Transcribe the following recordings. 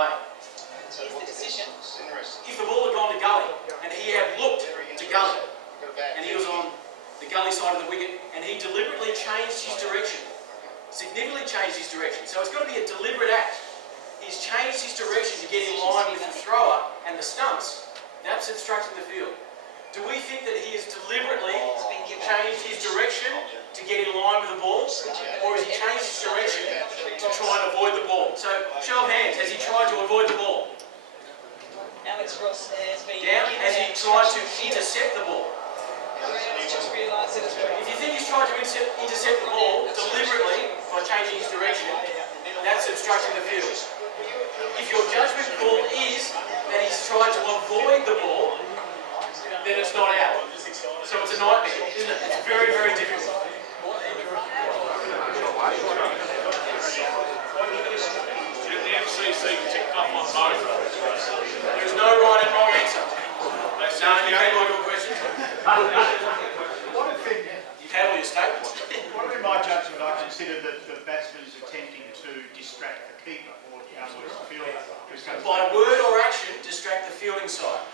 play. Here's the decision. If the ball had gone to gully, and he had looked to gully, and he was on the gully side of the wicket, and he deliberately changed his direction, significantly changed his direction. So it's got to be a deliberate act. He's changed his direction to get in line with the thrower and the stumps. That's obstructing the field. Do we think that he has deliberately changed his direction to get in line with the ball, or has he changed his direction to try and avoid the ball? So, show of hands, has he tried to avoid the ball? Alex Ross has been Down, has he tried to intercept the ball? Just realised it as well. If you think he's tried to intercept the ball deliberately by changing his direction, that's obstructing the field. If your judgment call is that he's tried to avoid the ball, then it's not out. So it's a nightmare, isn't it? It's very, very difficult. The MCC ticked off on both. There's no right and wrong answer. No, you had all your questions. You've had all your statements. What in my judgment, I consider that the batsman is attempting to distract the keeper or the fielder. By word or action, distract the fielding side.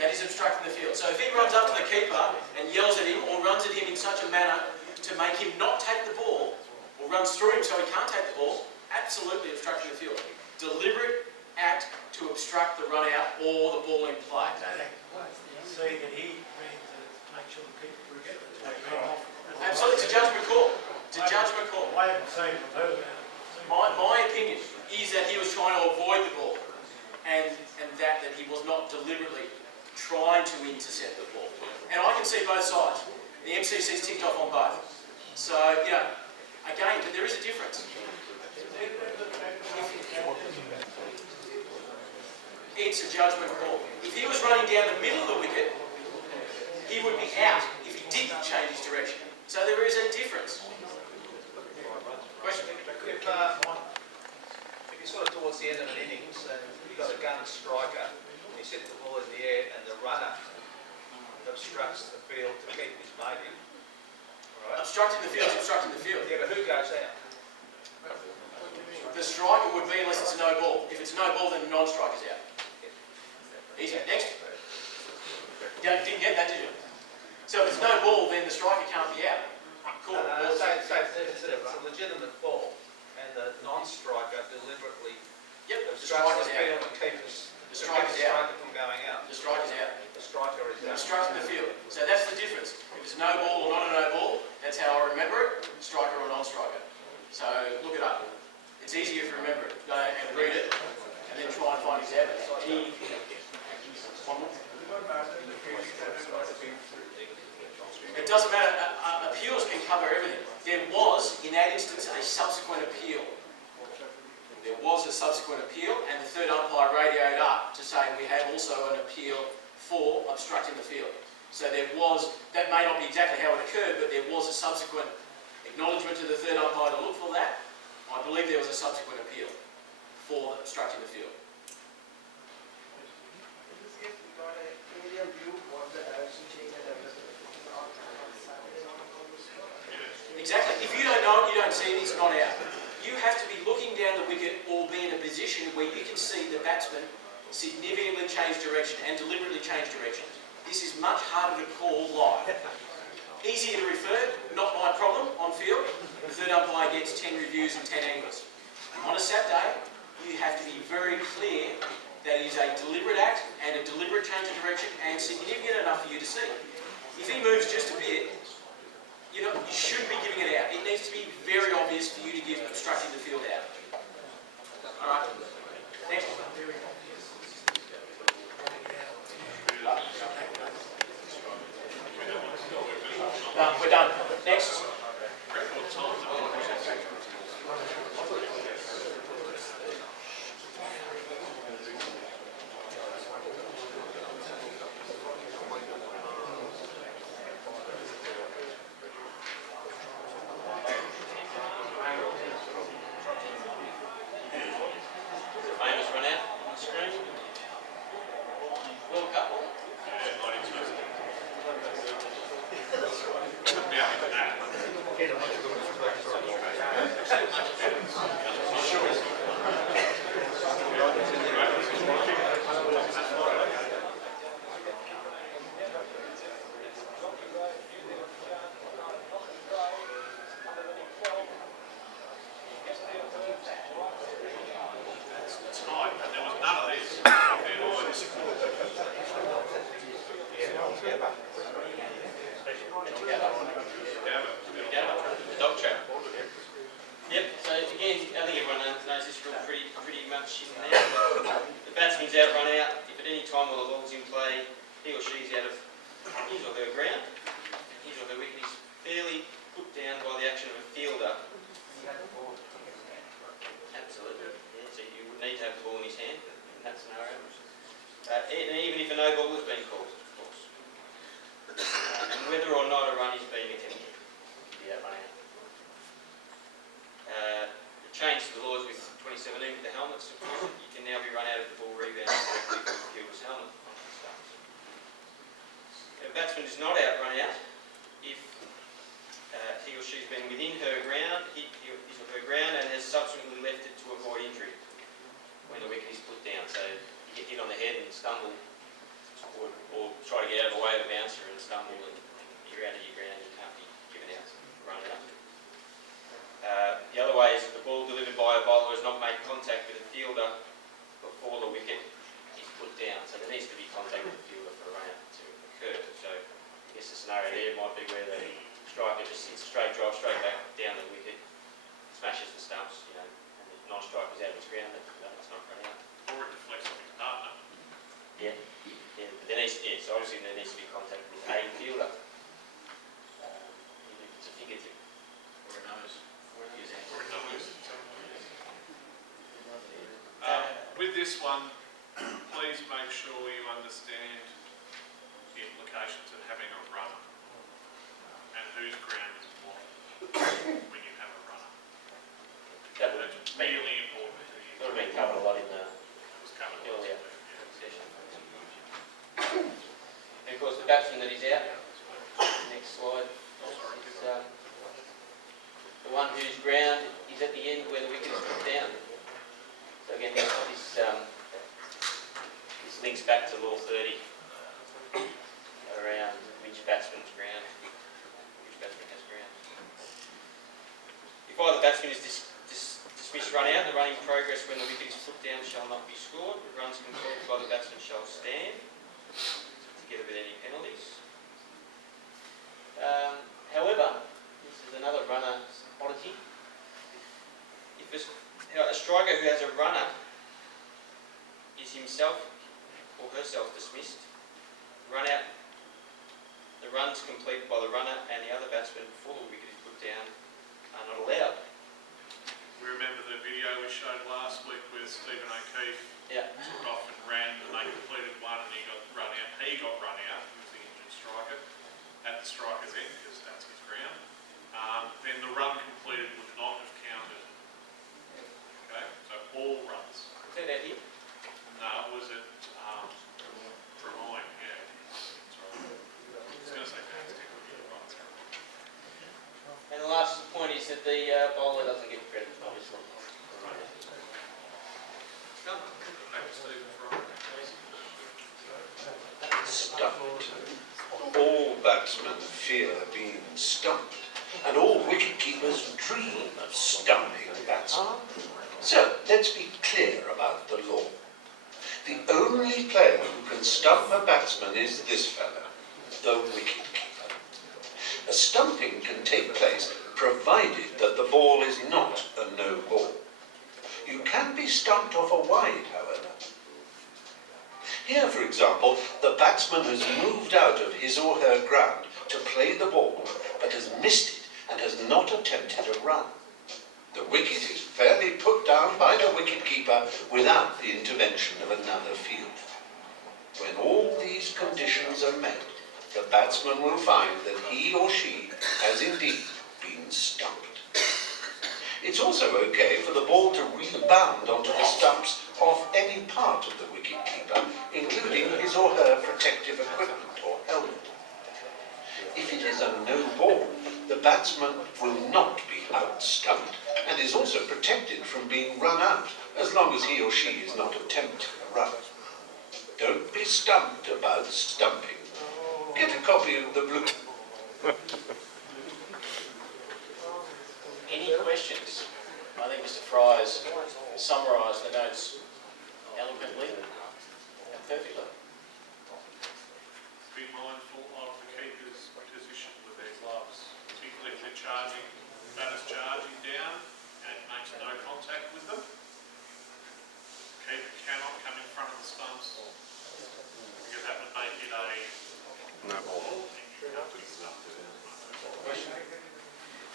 That is obstructing the field. So if he runs up to the keeper and yells at him or runs at him in such a manner to make him not take the ball, or runs through him so he can't take the ball, absolutely obstructing the field. Deliberate act to obstruct the run out or the ball in play. See that he ran to make sure the keeper would get it. Absolutely, it's a judgment call. It's a judgment call. I haven't seen it. My opinion is that he was trying to avoid the ball, and that he was not deliberately trying to intercept the ball. And I can see both sides. The MCC's ticked off on both. So, you know, again, but there is a difference. It's a judgment call. If he was running down the middle of the wicket, he would be out if he didn't change his direction. So there is a difference. Question? If you're sort of towards the end of an innings and you've got a gun striker, and you set the ball in the air and the runner obstructs the field to keep his mate in, right? Obstructing the field is obstructing the field. Yeah, but who goes out? The striker would be unless it's a no ball. If it's a no ball, then the non-striker's out. Easy. Next. Didn't get that, did you? So if it's no ball, then the striker can't be out. Cool. Say it's a legitimate ball and the non-striker deliberately obstructs the field and keeps the striker from going out. The striker's out. The striker is out. Obstructing the field. So that's the difference. If it's no ball or not a no ball, that's how I remember it. Striker or non-striker. So look it up. It's easier to remember it. Go and read it, and then try and find examples. It doesn't matter. Appeals can cover everything. There was, in that instance, a subsequent appeal. There was a subsequent appeal, and the third umpire radioed up to say we have also an appeal for obstructing the field. So there was, that may not be exactly how it occurred, but there was a subsequent acknowledgement to the third umpire to look for that. I believe there was a subsequent appeal for obstructing the field. Exactly. If you don't know it, you don't see it, it's not out. You have to be looking down the wicket or be in a position where you can see the batsman significantly change direction and deliberately change direction. This is much harder to call live. Easier to refer, not my problem on field. The third umpire gets 10 reviews and 10 angles. On a Saturday, you have to be very clear that it is a deliberate act and a deliberate change of direction and significant enough for you to see. If he moves just a bit, you should be giving it out. It needs to be very obvious for you to give obstructing the field out. Alright. Next. We're done. Next. Sure. it is. Fair noise. Dog trap. Yep, so again, I think everyone knows this rule pretty much in there. The batsman's out, run out. If at any time while the ball's in play, he or she's out of his or her ground, his or her wicket is fairly put down by the action of a fielder. Absolutely. Yeah, so you would need to have the ball in his hand in that scenario. And even if a no ball has been called, of course. And whether or not a run is being attempted, to be out run out. The change to the laws with 2017 with the helmets, of course, you can now be run out of the ball rebound directly from the fielder's helmet. If a batsman is not out run out, if he or she's been within her ground, his or her ground, and has subsequently left it to avoid injury when the wicket is put down. So you get hit on the head and stumble, or try to get out of the way of the bouncer and stumble, and you're out of your ground, you can't be given out, run out. The other way is that the ball delivered by a bowler has not made contact with a fielder before the wicket is put down. So there needs to be contact with the fielder for a run out to occur. So I guess the scenario there might be where the striker just hits a straight drive straight back down the wicket, smashes the stumps, and the non-striker's out of his ground, that's not run out. Or it deflects off his partner. Yeah, but there needs, so obviously there needs to be contact with a fielder. It's a figurative. Or a nose. Or it does. With this one, please make sure you understand the implications of having a runner and whose ground is what when you have a runner. That would That's really important to you. have been covered a lot in the It was covered earlier yeah. session. And of course the batsman that is out, next slide, is the one whose ground is at the end where the wicket is put down. So again, this links back to law 30 around which batsman's ground, which batsman has ground. If either batsman is dismissed run out, the running progress when the wicket is put down shall not be scored. The runs conceded by the batsman shall stand, together with any penalties. However, this is another runner oddity. If a striker who has a runner is himself or herself dismissed, run out, the runs completed by the runner and the other batsman before the wicket is put down are not allowed. We remember the video we showed last week with Stephen O'Keefe. Yeah. Took off and ran, and they completed one, and he got run out. He was the injured striker at the striker's end because that's his ground. Then the run completed would not have counted. Okay, so all runs. Is that out here? No, was it Vermoyne? Yeah, that's right. I was going to say Baxter. And the last point is that the bowler doesn't get credit, obviously. Back to Stephen Fry. Stumped. All batsmen fear being stumped, and all wicket-keepers dream of stumping batsmen. So, let's be clear about the law. The only player who can stump a batsman is this fella, the wicket-keeper. A stumping can take place provided that the ball is not a no ball. You can be stumped off a wide, however. Here, for example, the batsman has moved out of his or her ground to play the ball, but has missed it and has not attempted a run. The wicket is fairly put down by the wicket-keeper without the intervention of another fielder. When all these conditions are met, the batsman will find that he or she has indeed been stumped. It's also okay for the ball to rebound onto the stumps of any part of the wicket-keeper, including his or her protective equipment or helmet. If it is a no ball, the batsman will not be out-stumped and is also protected from being run out as long as he or she is not attempting a run. Don't be stumped about stumping. Get a copy of the blue. Any questions? I think Mr. Fry has summarised the notes eloquently and perfectly. Be mindful of the keeper's position with their gloves, particularly if they're charging, batter's charging down and it makes no contact with them. Keeper cannot come in front of the stumps because that would make it a No ball.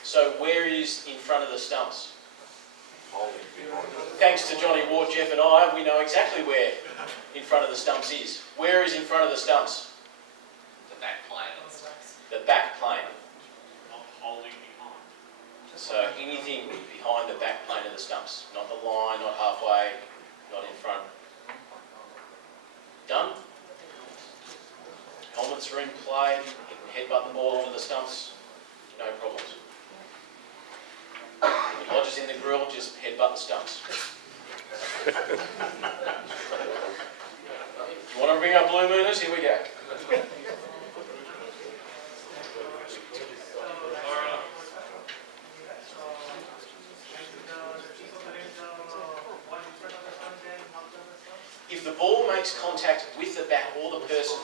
So where is in front of the stumps? Thanks to Johnny Ward, Jeff and I, we know exactly where in front of the stumps is. Where is in front of the stumps? The back plane of the stumps. The back plane. not holding behind. So anything behind the back plane of the stumps. Not the line, not halfway, not in front. Done? Helmets are in play. You can headbutt the ball onto the stumps. No problems. If it lodges in the grill, just headbutt the stumps. You want to bring up Blue Mooners? Here we go. If the ball makes contact with the bat or the person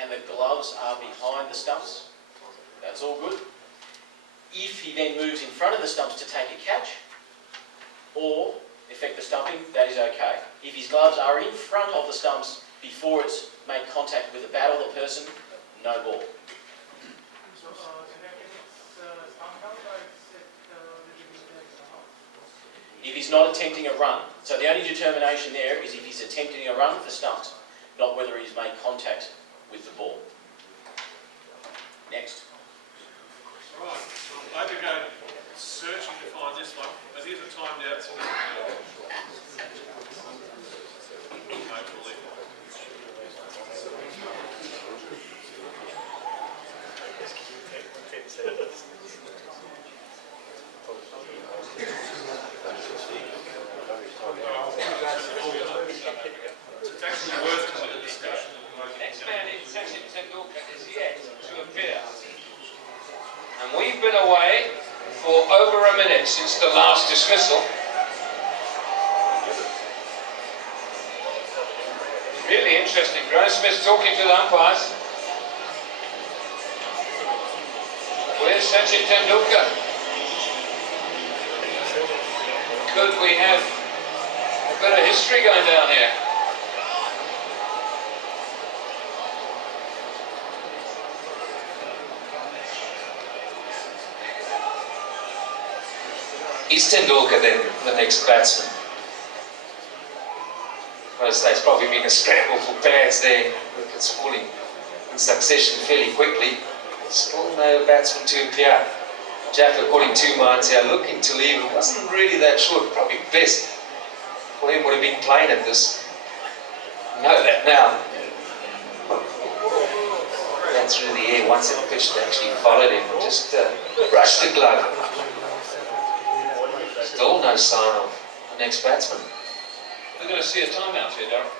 and the gloves are behind the stumps, that's all good. If he then moves in front of the stumps to take a catch or effect the stumping, that is okay. If his gloves are in front of the stumps before it's made contact with the bat or the person, no ball. If he's not attempting a run. So the only determination there is if he's attempting a run for stumps, not whether he's made contact with the ball. Next. Right, I had to go searching to find this one, but here's a timed out scenario. Hopefully. It's actually worth having a discussion. Next man in Sachin Tendulkar is yet to appear. And we've been away for over a minute since the last dismissal. Really interesting. Graham Smith talking to the umpires. Where's Sachin Tendulkar? Could we have a bit of history going down here? Is Tendulkar then the next batsman? Well, there's probably been a scramble for pads there. It's falling in succession fairly quickly. Still no batsman to appear. Jack, according to minds here, looking to leave. It wasn't really that short. Probably best for him would have been playing at this. Know that now. Ran through the air once it pitched, actually followed him and just brushed the glove. Still no sign of the next batsman. We're going to see a timeout here, Darryl.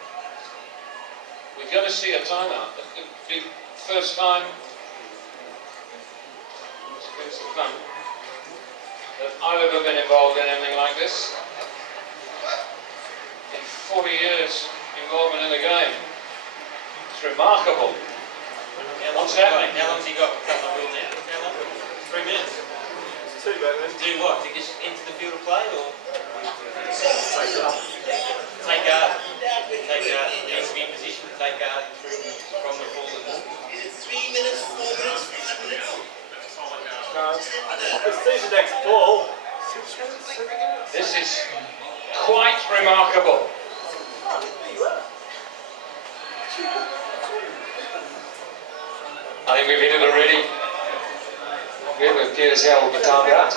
We're going to see a timeout. The first time that I've ever been involved in anything like this. In 40 years involvement in the game. It's remarkable. What's happening? How long's he got from the rule now? How long? 3 minutes. Two batsmen. Do what? To just enter the field of play or? Take guard. Take guard. He has to be in position to take guard from the ball. 3 minutes, 4 minutes, 5 minutes. Let's see the next ball. This is quite remarkable. I think we've hit it already. Whoever appears here will be timed out.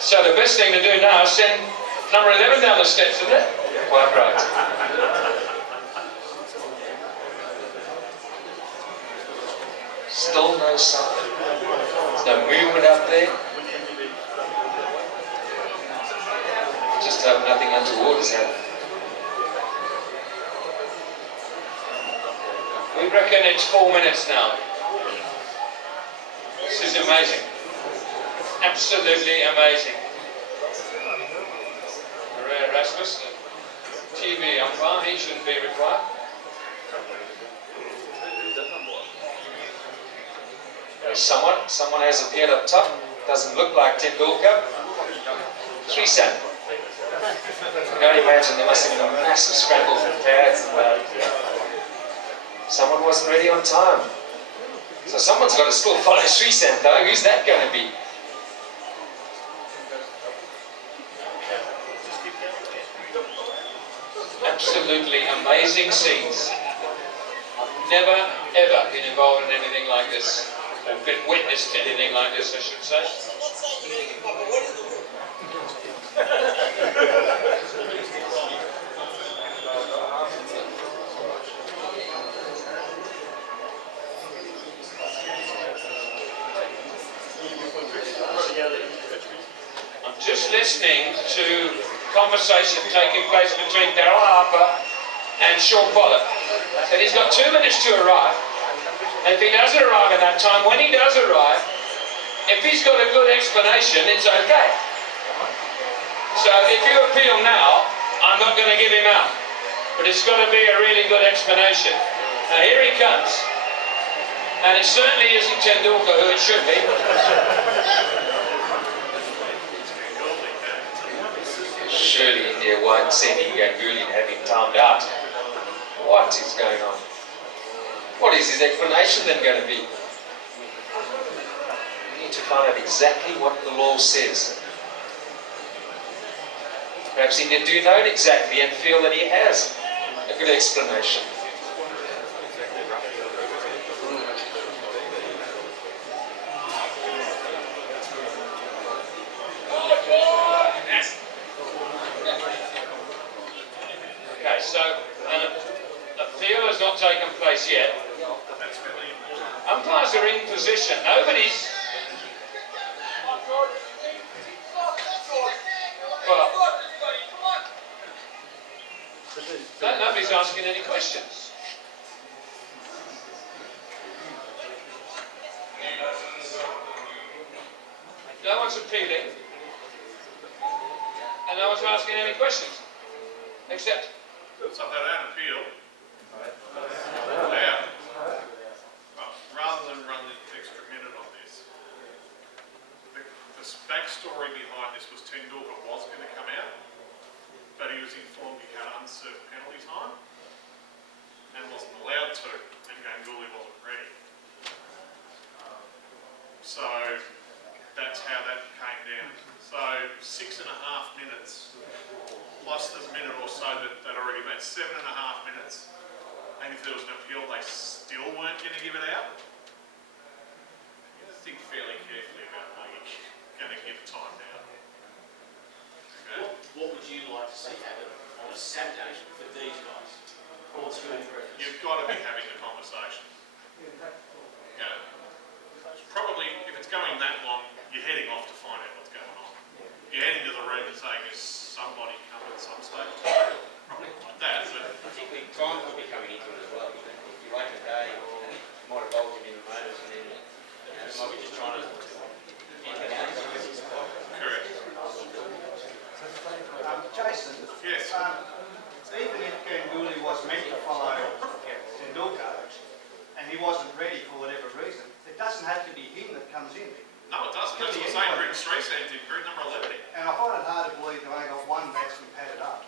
So the best thing to do now is send number 11 down the steps, isn't it? Quite right. Still no sign. There's no movement up there. Just hope nothing untoward has happened. We reckon it's 4 minutes now. This is amazing. Absolutely amazing. Rasmus, the TV umpire, he shouldn't be required. There's someone has appeared up top. Doesn't look like Tendulkar. 3 cent. You can imagine there must have been a massive scramble for pads and someone wasn't ready on time. So someone's got to still follow 3 cent though. Who's that going to be? Absolutely amazing scenes. I've never ever been involved in anything like this, or been witness to anything like this, I should say. I'm just listening to conversation taking place between Daryl Harper and Sean Pollock. And he's got 2 minutes to arrive. And if he doesn't arrive in that time, when he does arrive, if he's got a good explanation, it's okay. So if you appeal now, I'm not going to give him out. But it's got to be a really good explanation. Now here he comes. And it certainly isn't Tendulkar who it should be. Surely India won't send in Ganguly and have him timed out. What is going on? What is his explanation then going to be? We need to find out exactly what the law says. Perhaps India do know it exactly and feel that he has a good explanation. Okay, so an appeal has not taken place yet. Umpires are in position. Nobody's... Well, nobody's asking any questions. No one's appealing. And no one's asking any questions. Except... So if they don't appeal, now, rather than run the extra minute on this, the backstory behind this was Tendulkar was going to come out, but he was informed he had unserved penalty time and wasn't allowed to, and Ganguly wasn't ready. So that's how that came down. So 6.5 minutes, plus the minute or so that already made 7.5 minutes. And if there was an appeal, they still weren't going to give it out. You have to think fairly carefully about how you're going to give time now. Okay. What would you like to see happen on a Saturday for these guys? What's your preference? You've got to be having the conversation. Probably, if it's going that long, you're heading off to find out what's going on. You're heading to the room and saying, is somebody come at some stage? Probably like that, but... I think the time will be coming into it as well. If you wait a day, you might have bolted in the motors and then you might be just trying to end the game. Correct. Jason, Yes. even if Ganguly was meant to follow Tendulkar and he wasn't ready for whatever reason, it doesn't have to be him that comes in. No, it doesn't. That's what I'm saying. Group 3 stands in group number 11. And I find it hard to believe they've only got one batsman padded up.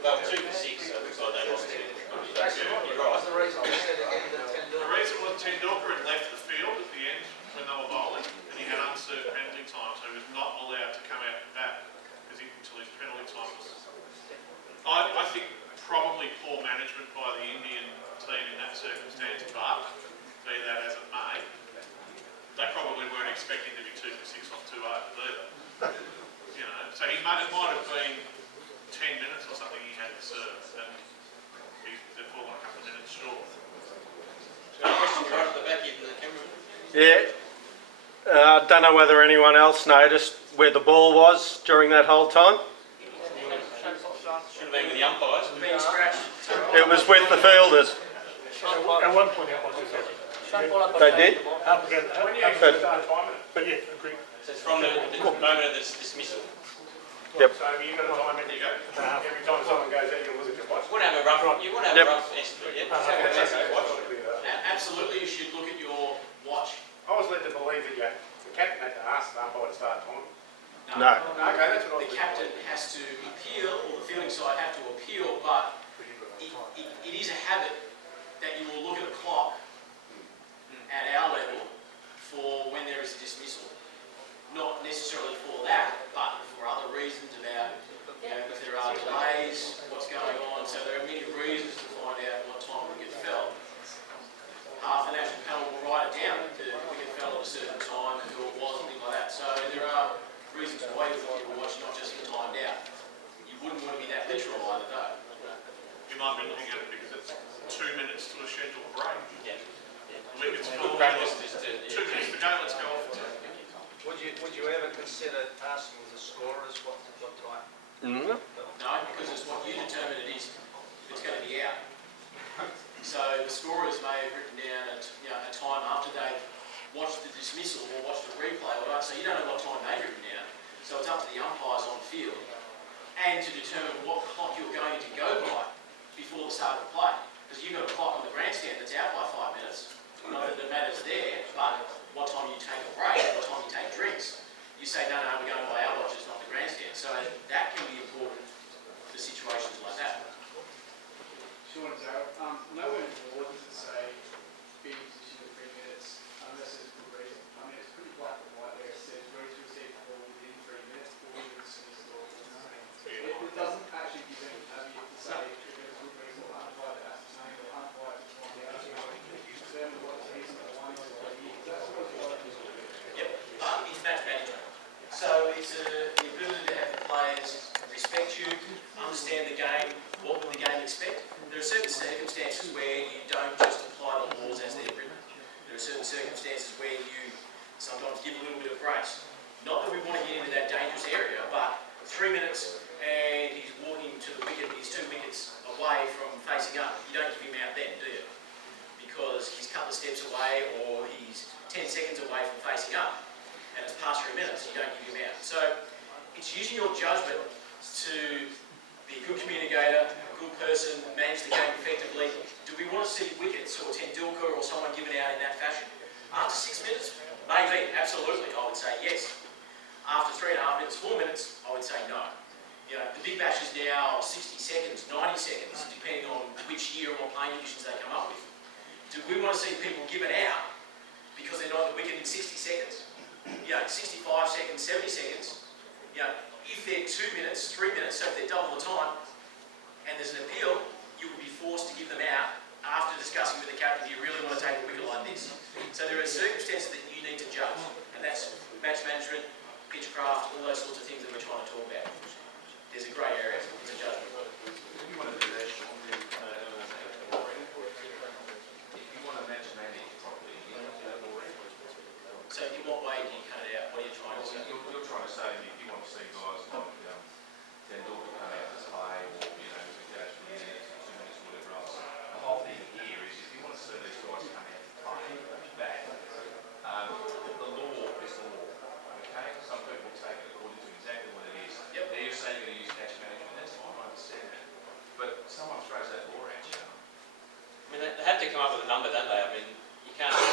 They were 2 for 6, so it looks like they lost 2. You're right. What's the reason they said again that The reason was Tendulkar had left the field at the end when they were bowling, and he had unserved penalty time, so he was not allowed to come out and bat until his penalty time was... I think probably poor management by the Indian team in that circumstance, but be that as it may, they probably weren't expecting to be 2 for 6 on 2 overs either. You know, so it might have been 10 minutes or something he had to serve, and they've fallen a couple of minutes short. Question right at the back of the camera. Yeah. I don't know whether anyone else noticed where the ball was during that whole time. Should have been with the umpires. It was with the fielders. At one point, that was his head. They did? But yeah, agree. So it's from the moment of the dismissal. Yep. So you've got a time in, every time someone goes out, you've You want to have Yep. a rough estimate, yeah? Absolutely, you should look at your watch. I was led to believe that the captain had to ask the umpire to start time. No. Okay, that's what I The was. captain has to appeal, or the fielding side have to appeal, but it is a habit that you will look at a clock at our level for when there is a dismissal. Not necessarily for that, but for other reasons about, if there are delays, what's going on. So there are many reasons to find out what time a wicket fell. Half the national panel will write it down, the wicket fell at a certain time and who it was and things like that. So there are reasons why you look at your watch, not just for timed out. You wouldn't want to be that literal either, though. You might be looking at it because it's 2 minutes to a scheduled break. Yeah. Wickets Good fall. practice just to... 2 minutes to go, let's go off. Would you ever consider asking the scorers what time? Mm-hmm. No, because it's what you determine it is, it's going to be out. So the scorers may have written down a time after they've watched the dismissal or watched the replay, right? So you don't know what time they've written down. So it's up to the umpires on field and to determine what clock you're going to go by before the start of the play. Because you've got a clock on the grandstand that's out by 5 minutes. Not that it matters there, but what time you take a break, what time you take drinks. You say, no, we're going by our watches, not the grandstand. So that can be important for situations like that. Sean and Darryl, nowhere in the law does it say be in position for 3 minutes unless there's good reason. I mean, it's pretty black and white there. It says ready to receive the ball within 3 minutes or within dismissed or it doesn't actually give any caveat to say if there's good reason or unapplied to ascertain or unapplied to find out. Determine what the reason for one is or what it is. That's what it's like. Yep, it's match management. So it's the ability to have the players respect you, understand the game, what would the game expect. There are certain circumstances where you don't just apply the laws as they're written. There are certain circumstances where you sometimes give a little bit of grace. Not that we want to get into that dangerous area, but 3 minutes and he's walking to the wicket, he's 2 wickets away from facing up. You don't give him out then, do you? Because he's a couple of steps away or he's 10 seconds away from facing up and it's past 3 minutes, you don't give him out. So it's using your judgment to be a good communicator, a good person, manage the game effectively. Do we want to see wickets or Tendulkar or someone given out in that fashion? After 6 minutes? Maybe, absolutely, I would say yes. After 3.5 minutes, 4 minutes, I would say no. The Big Bash is now 60 seconds, 90 seconds, depending on which year and what playing conditions they come up with. Do we want to see people given out because they're not at the wicket in 60 seconds? 65 seconds, 70 seconds. If they're 2 minutes, 3 minutes, so if they're double the time, and there's an appeal, you will be forced to give them out after discussing with the captain, do you really want to take a wicket like this? So there are circumstances that you need to judge, and that's match management, pitchcraft, all those sorts of things that we're trying to talk about. There's a grey area, it's a judgment. If you want to do that, Sean, then, if you want to match manage properly, you have to have more records. So in what way do you cut it out? What are you trying to say? You're trying to say if you want to see guys like Tendulkar come out this way or, it goes from minutes to 2 minutes or whatever else. The whole thing here is if you want to see these guys come out to play back, the law is the law. Okay? Some people take it according to exactly what it is. Yep. Now you're saying you're going to use catch management, that's fine, I understand that. But someone throws that law at you. I mean, they have to come up with a number, don't they? I mean, you can't say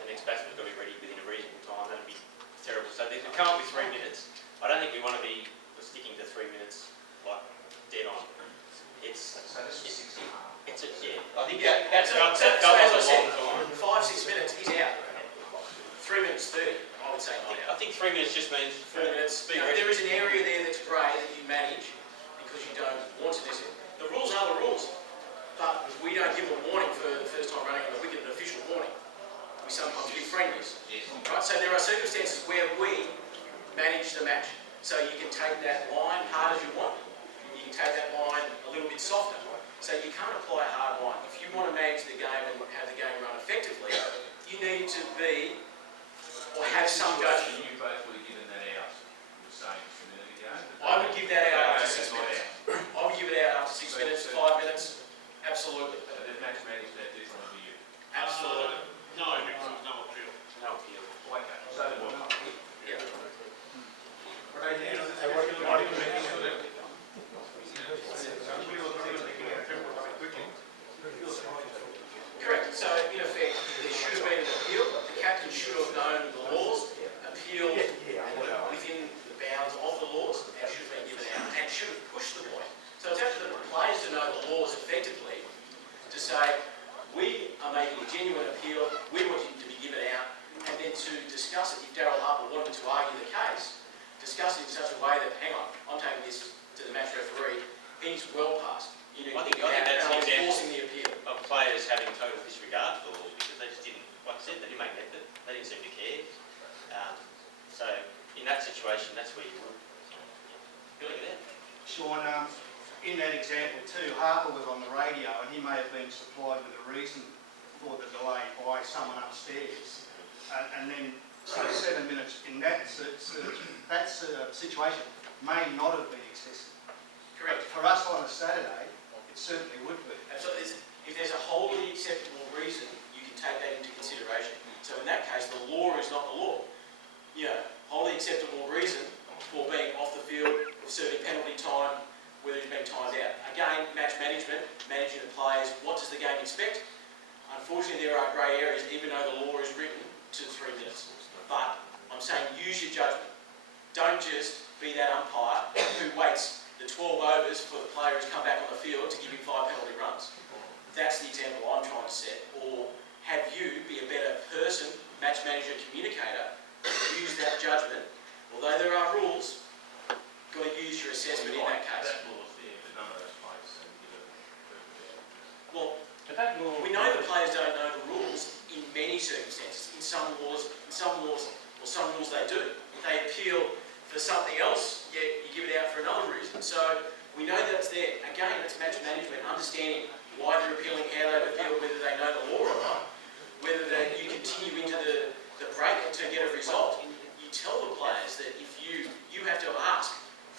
the next batsman's got to be ready within a reasonable time. That'd be terrible. So they can come up with 3 minutes. I don't think we want to be sticking to 3 minutes, like, dead on. So this was 6.5. I think that's so a as long I said, time. 5-6 minutes, he's out. 3 minutes 30, I would say not I out. think 3 minutes just means 4 minutes. There is an area there that's grey that you manage because you don't want to miss it. The rules are the rules, but we don't give a warning for the first time running on the wicket, an official warning. We sometimes give friendlies. Right? So there are circumstances where we manage the match. So you can take that line hard as you want. You can take that line a little bit softer. So you can't apply a hard line. If you want to manage the game and have the game run effectively, you need to be or have some judgment. You both would have given that out. You were saying just a minute ago. I would give that out after 6 minutes. I would give it out after 6 minutes, 5 minutes. Absolutely. So they've match managed that differently to you. Absolutely. No, because there's no appeal. No appeal. Okay. So they will. Yeah. laws effectively to say, we are making a genuine appeal, we want you to be given out, and then to discuss it, if Daryl Harper wanted to argue the case, discuss it in such a way that, hang on, I'm taking this to the match referee, he's well past. You need I to think be out, that's and an I'm example enforcing the appeal. of players having total disregard for the laws because they just didn't, like I said, they didn't make an effort. They didn't seem to care. So in that situation, that's where you would filling it out. Sean, in that example too, Harper was on the radio and he may have been supplied with a reason for the delay by someone upstairs. And then, so 7 minutes in that situation may not have been excessive. Correct. For us on a Saturday, it certainly would be. Absolutely. If there's a wholly acceptable reason, you can take that into consideration. So in that case, the law is not the law. You know, wholly acceptable reason for being off the field, serving penalty time, whether he's been timed out. Again, match management, managing the players, what does the game expect? Unfortunately, there are grey areas, even though the law is written to 3 minutes. But I'm saying use your judgment. Don't just be that umpire who waits the 12 overs for the player who's come back on the field to give him 5 penalty runs. That's the example I'm trying to set. Or have you be a better person, match manager, communicator, use that judgment. Although there are rules, got to use your assessment in that case. Well, we know the players don't know the rules in many circumstances. In some rules they do. If they appeal for something else, yet you give it out for another reason. So we know that it's there. Again, it's match management, understanding why they're appealing, how they appeal, whether they know the law or not, whether you continue into the break to get a result. You tell the players that if you have to ask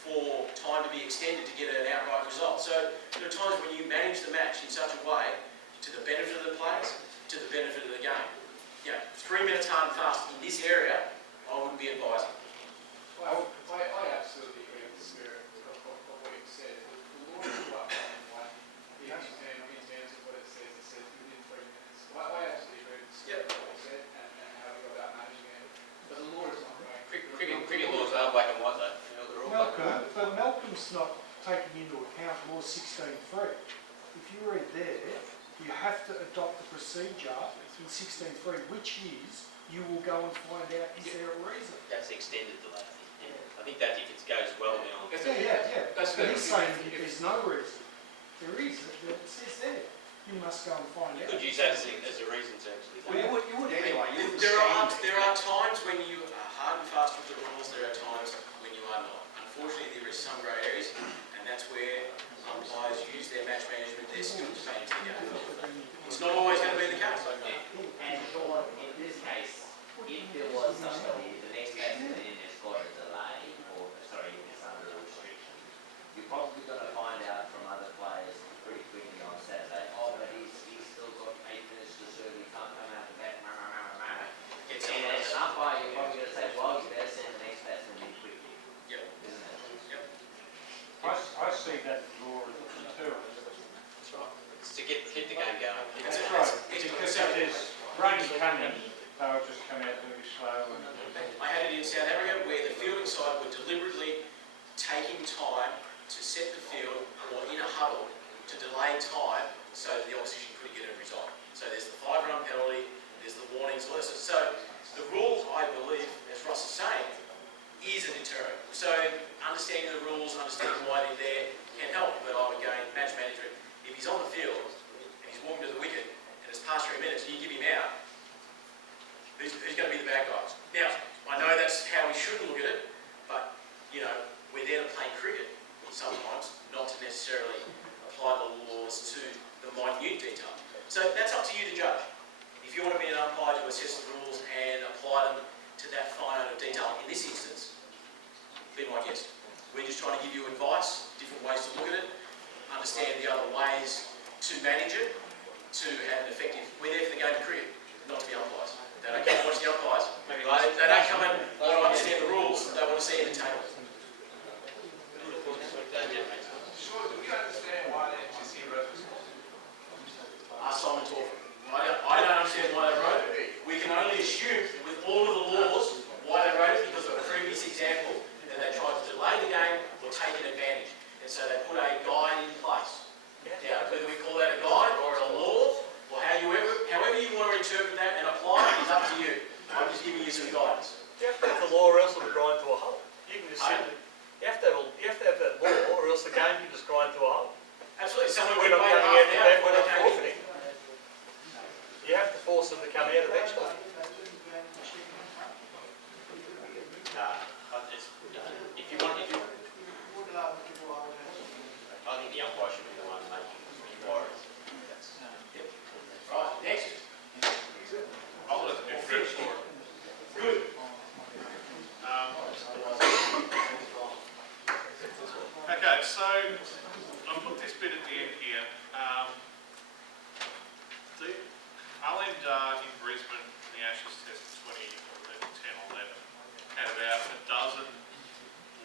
for time to be extended to get an outright result. So there are times when you manage the match in such a way to the benefit of the players, to the benefit of the game. You know, 3 minutes hard and fast in this area, I wouldn't be advising. Well, I absolutely agree with the spirit of what you said. The law is quite black and white in terms of what it says within 3 minutes. I absolutely agree with the spirit of what you said and how we go about managing it. But the law is not right. Cricket laws are black and white though. You know, they're all black and white. Malcolm, but Malcolm's not taking into account law 16.3. If you read there, you have to adopt the procedure in 16.3, which is you will go and find out is there a reason. That's extended delay. Yeah. I think that if it goes well beyond. Yeah. But he's saying there's no reason. There is. It says there. You must go and find out. You could use that as a reason to actually. Well, you would anyway. There are times when you are hard and fast with the rules. There are times when you are not. Unfortunately, there is some grey areas, and that's where umpires use their match management, their skill to manage the game. It's not always going to be the case. And in this case, if there was somebody, the next batsman in has got a delay, or sorry, it's under a restriction, you're probably going to find out from other players pretty quickly on Saturday, oh, but he's still got 8 minutes to serve, he can't come out of that, And as an umpire, you're probably going to say, well, you better send the next batsman in quickly. Yep. Isn't it? Yep. I see that law as a deterrent. That's right. It's to keep the game going. That's right. Because if there's rain coming, they'll just come out very slow. I had it in South Africa where the fielding side were deliberately taking time to set the field or in a huddle to delay time so that the opposition couldn't get a result. So there's the 5-run penalty, there's the warnings, all this. So the rule, I believe, as Ross is saying, is a deterrent. So understanding the rules, understanding why they're there can help. But I would go in match management. If he's on the field and he's walking to the wicket and it's past 3 minutes and you give him out, who's going to be the bad guys? Now, I know that's how we should look at it, but, you know, we're there to play cricket sometimes, not to necessarily apply the laws to the minute detail. So that's up to you to judge. If you want to be an umpire to assess the rules and apply them to that fine of detail, in this instance, be my guest. We're just trying to give you advice, different ways to look at it, understand the other ways to manage it, to have an effective. We're there for the game of cricket, not to be umpires. They don't come and watch the umpires. Maybe later. They don't come and want to understand the rules. They want to see entertainment. Sure, do we understand why the FCC wrote this? Ask Simon Torford. I don't understand why they wrote it. We can only assume with all of the laws why they wrote it because of a previous example that they tried to delay the game or take an advantage. And so they put a guide in place. Now, someone we're could not wait coming half out an to hour that, before we're they not came in. forfeiting. You have to force them to come out eventually. If you want, I think the umpire should be the one making inquiries. Right, next. I'll let the difference for it. Good. Okay, so I've put this bit at the end here. Arlene in Brisbane in the Ashes test of 2010-11 had about a dozen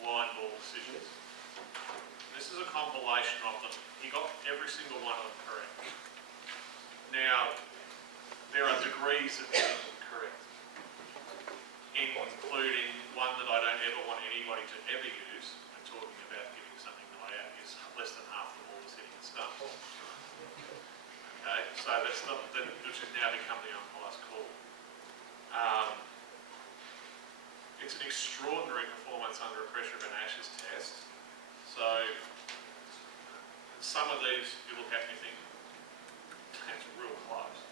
line ball decisions. This is a compilation of them. He got every single one of them correct. Now, there are degrees of getting them correct, including one that I don't ever want anybody to ever use when talking about giving something not out is less than half the ball is hitting the stumps. Okay, so that's not, which has now become the umpire's call. It's an extraordinary performance under the pressure of an Ashes test. So, some of these you look at and you think, that's real close.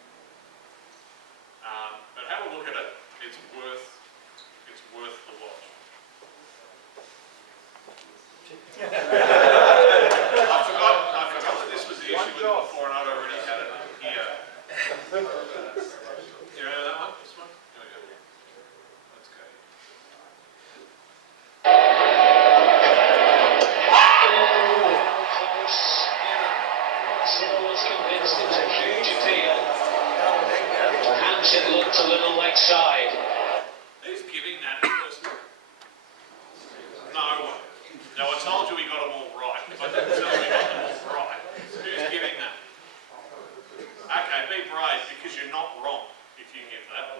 But have a look at it. It's worth the watch. I forgot that this was the issue with it before, and I'd already had it here. You remember that one? This one? Here we go. Let's go. Still was convinced it was a huge appeal. Perhaps it looked a little leg side. Who's giving that person? No one. Now I told you we got them all right. If I didn't tell you we got them all right, who's giving that? Okay, be brave because you're not wrong if you give that.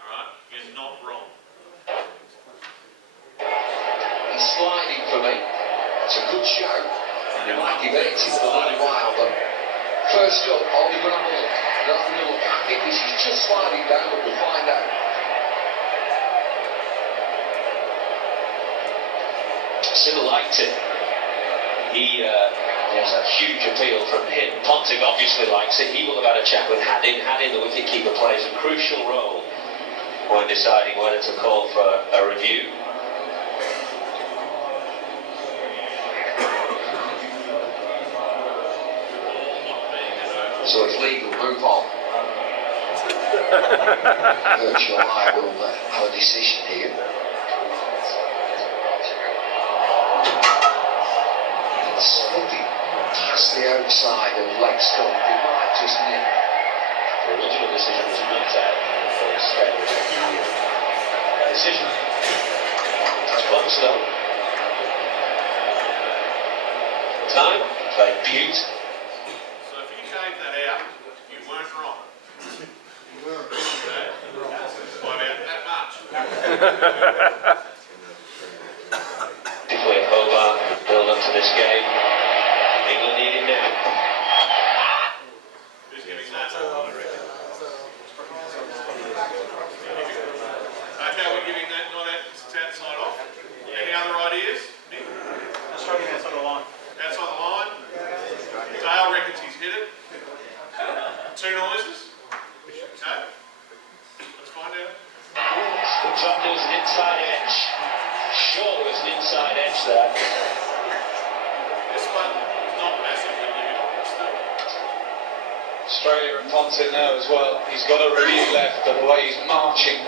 Alright? You're not wrong. He's sliding for me. It's a good show. You might give it a little while, but first up, Ollie, we'll have a look. I think this is just sliding down, but we'll find out. Still liked it. There's a huge appeal from him. Ponting obviously likes it. He will have had a chat with Haddin. Haddin, the wicketkeeper, plays a crucial role when deciding whether to call for a review. So it's legal, move on. Virtual I will have a decision here. It's looking past the outside of leg stump. It might just nip. The original decision was not out in the first decision. It's close though. Time, by Butte. So if you gave that out, you weren't wrong. By about that much. Between Hobart, build up to this game. England need it now. Who's giving that? Okay, we're giving that not out, it's outside off. Any other ideas? Nick? Australia outside the line. Outside the line? Dale reckons he's hit it. Two noises? Okay. Let's find out. Looks like there was an inside edge. Sure, there was an inside edge there. This one is not massively limited, still. Australia and Ponting now as well. He's got a review left, but the way he's marching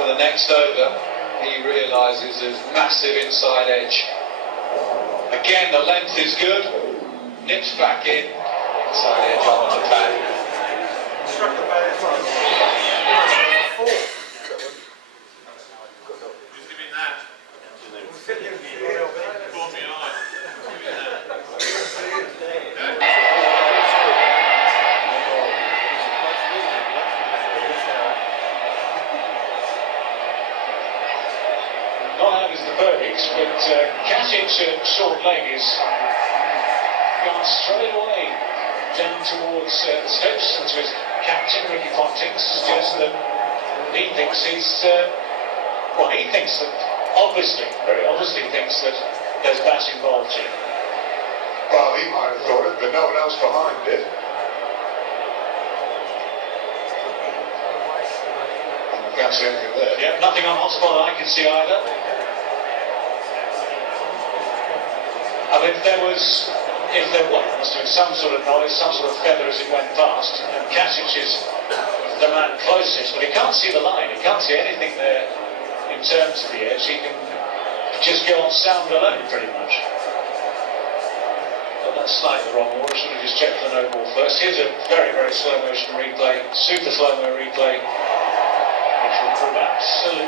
for the next over, he realises there's massive inside edge. Again, the length is good. Nips back in. Inside edge on the pad. Struck the bat. Who's giving that? Caught me eye. Who's giving that? Okay. Not out as the verdicts, but Katic's short leg is gone straight away down towards the steps, and to his captain, Ricky Ponting, suggests that he thinks he's, he thinks that, very obviously thinks that there's bat involved here. But Well, he might have thought it, but no one else behind did. I can't see anything there. Yeah, nothing on hotspot that I can see either. I mean, if there was some sort of noise, some sort of feather as it went past, and Kasic is the man closest, but he can't see the line, he can't see anything there in terms of the edge, he can just go on sound alone pretty much. But that's slightly the wrong order, should have just checked for the no ball first. Here's a very, very slow motion replay, super slow mo replay, which will prove absolutely